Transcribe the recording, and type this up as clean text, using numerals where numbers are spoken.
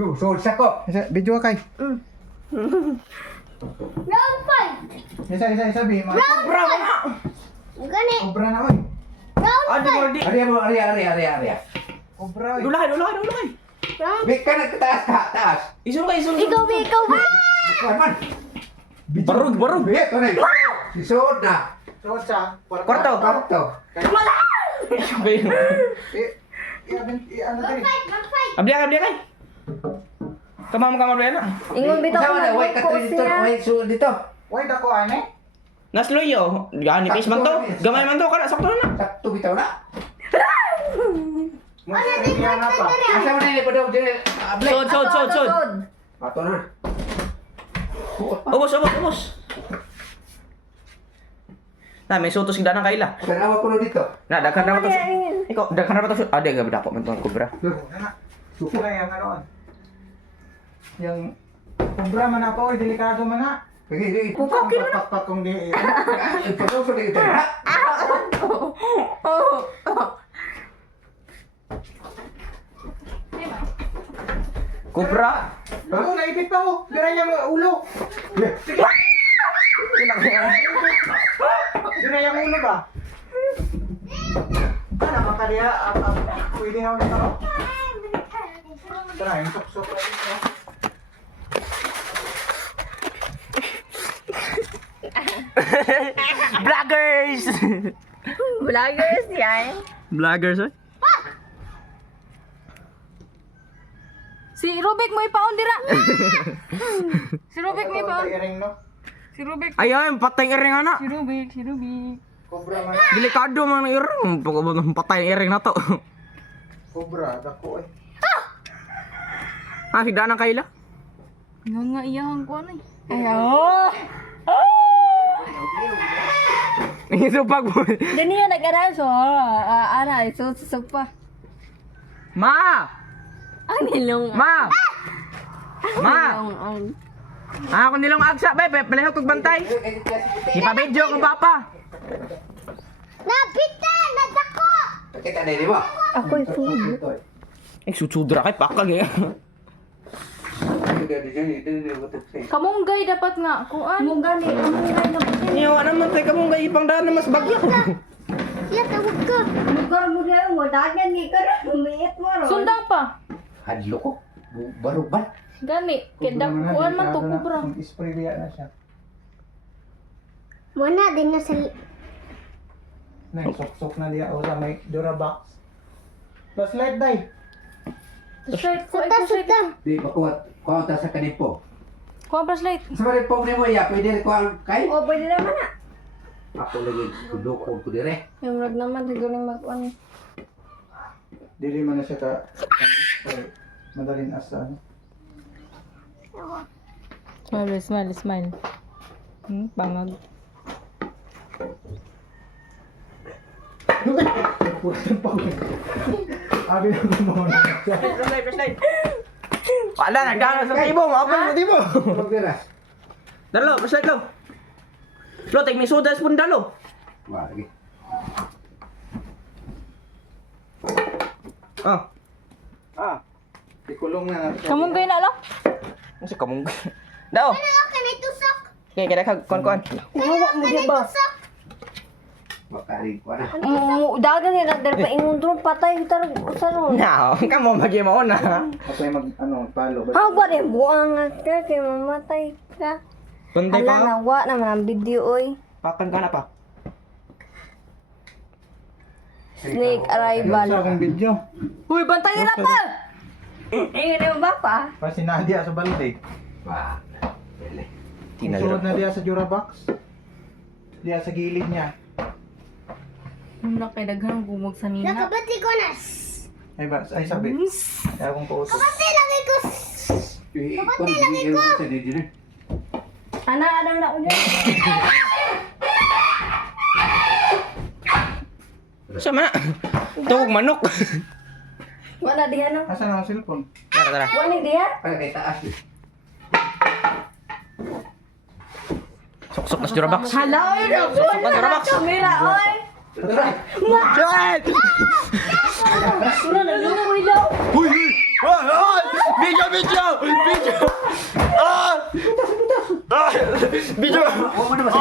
Susah ko. Video kay. Round 5. Isa bi. Cobra mana? Gani. Cobra na oy. Round Adi mo di. Area. Cobra oy. Dulay. Round. Bik ka nagtaas ka, taas. Isun ka. Ikaw ba? Bukan man. Barug. Bik ka na. Isod na. Suot sa Kwarto. Karto. Ano dali? Abdi kay. Kamam na. Ingon bitaw Sama na, ko wait, katrin dito, wait, so dito. Why dako ane? Nasloyo. Gani pis man to. Gamay man to kana sakto na. Sakto bitaw na. Mo siya na pa. Asa mo na ini padaw dire. Sod. Ato na. Ubos. Nah, may sutos ng danang kaila. Kanawa ko dito. Nah, daghan ra to. Ikaw, daghan ra to. Ade nga bidako man to Cobra. Suko na yang ano. Yang Cobra man ako, delikado man na. Sige. Pakpak kung di. Padaw ko dito. Ha? Cobra. Ako naipit pa ko. Dira yang ulo. Dira yang ulo ba? Ano makaliya? Pwede na ulit ako. Tara, yung sok-sok na dito. Vloggers. Vloggers yan. Vloggers eh. Si Rubik mo ipaon dira. Si Rubik mo ipaon. Iring, no? Si Rubik. Ayun, patay iring ana. Si Rubik. Cobra man. Delikado man ang iring. Patay iring na to. Cobra, dako eh. Ah, si danang kaila. Nga iyahang ko ano eh. Ayaw. Ito pag Dani yan nag-aral so. Aray, so pa. Ma! Ang nilong. Ma! Ma! Ang Ako nilang agsa, bebe. Palihog kong bantay. Ipabidyo kong papa. Napita! Nadako! Kita na mo. Ako isuod. Susudra kay pakag eh. Kamunggay dapat nga. Kuan. Kamunggay na ba? Iyo, naman tayo kamong ipang daan na mas bagyo. Ya, tawag ka. Mugar mo rin mo, dagan ni ka rin, umiit mo rin. Sundang pa. Hadlo ko. Baruban. Gani. Keda kuan man to Cobra. Spray biya na siya. Muna din na sa... Sok-sok na diya. O sa may Durabox. Plus light day. Straight ko. Suta. Di makuha. Kuha ta sa kanipo. Kuan flashlight. Sa mga pong ni mo ya, pwede ko kay. O, pwede naman na. Ako lagi kudukon ko dire. Yung rag naman siguro mag-kuan. Dili man na siya ka. Madaling asa. Smile. Bangag. Abi na mo na siya. Flashlight. Wala, nagdaan sa tibong. Apa sa tibong? Huwag dire. Dalo, flashlight lo. Lo, take me sodas pun dalo. Wah, lagi. Ah, Ikulong na natin. Kamunggay na lo. kasi kamong. Dao. Ano ka na tusok? Okay, kada kag kon. Hawa mo di ba? Makarin ko na. Dagan nila, dahil pa ingon doon, patay kita rin, usaron. Now, kamo magi mo na. Ako yung palo. Hawa rin, buang ka, kaya mamatay ka. Kuntay Ala, pa. nawa naman ang video, oy. Pakan ka na pa. Snake Sa arrival. akong video. Uy, bantay nila pa! Ingin mo ba pa? Pa si Nadia sa balde. Wah. Sunod na diya sa Durabox. Diya sa gilid niya. Muna kay daghang bumog sa nina. Nakabati ko na. Ay sabi. Kaya akong pautos. Kabati lagi ko. Kapatid lagi ko. Sa dire. Ana, adam na ko dyan. Sama na. Tawag manok. Wala diyan no? Asan ang cellphone? Tara. Wala diyan? Ay, kay taas. Sok-sok na sa Durabox. Hala, oy, Sok-sok na sa Durabox. kamera, oy. Shit! Wala na lumoy daw. Uy! Uy! Uy! Video! Video! Video! Ah! Ah! Video! Huwag mo naman